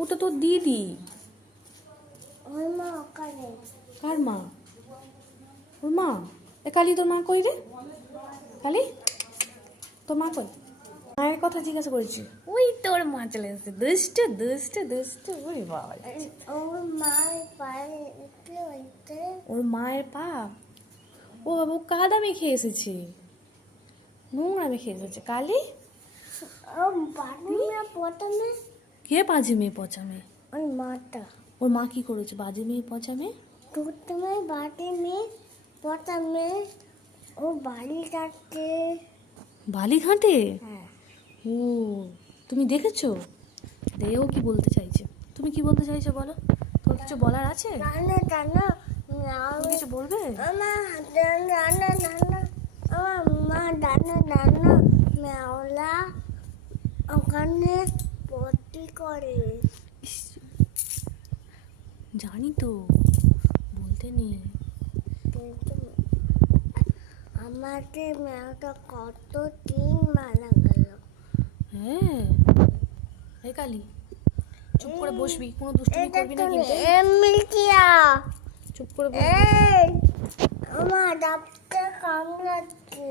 ওটা তোর দিদি। ওর মা ওখানে। কার মা? ওর মা? এ কালি, তোর মা কই রে? কালি, তোর মা কই? মায়ের কথা জিজ্ঞাসা করেছি। ওই তোর মা চলে এসেছে, দুষ্ট দুষ্ট দুষ্ট। ওই বাবা, ওর মায়ের পায়ে উঠে হইতে। ওর মায়ের পা? ও বাবা, ও কাদা মেখে এসেছে, নোংরা মেখে এসেছে। কালি, ও বাড়িতে প্রথমে কে বাজে মেয়ে পচা মেয়ে? ওর মাটা ওর মা কি করেছে বাজে মেয়ে পচা মেয়ে? প্রথমে বাড়ি মেয়ে প্রথমে ও বাড়ি কাটতে। বালি ঘাটে? হ্যাঁ, ও, তুমি দেখেছো? দেও কি বলতে চাইছে? তুমি কি বলতে চাইছো বলো? তোর কিছু বলার আছে? রান্না টানা তুমি কিছু বলবে? আমার রান্না রান্না আমার মা রান্না রান্না মেওলা ওখানে ভর্তি করে। ইস, জানি তো, বলতে নেই। কিন্তু আমাদের মেয়েটা কত দিন মারা গেল। হ্যাঁ, এই কালি, চুপ করে বসবি, কোনো দুষ্টুমি করবি না কিন্তু। মিল্কিয়া চুপ করে বসবি। এই আমার ডাক্তার কামড়াচ্ছে।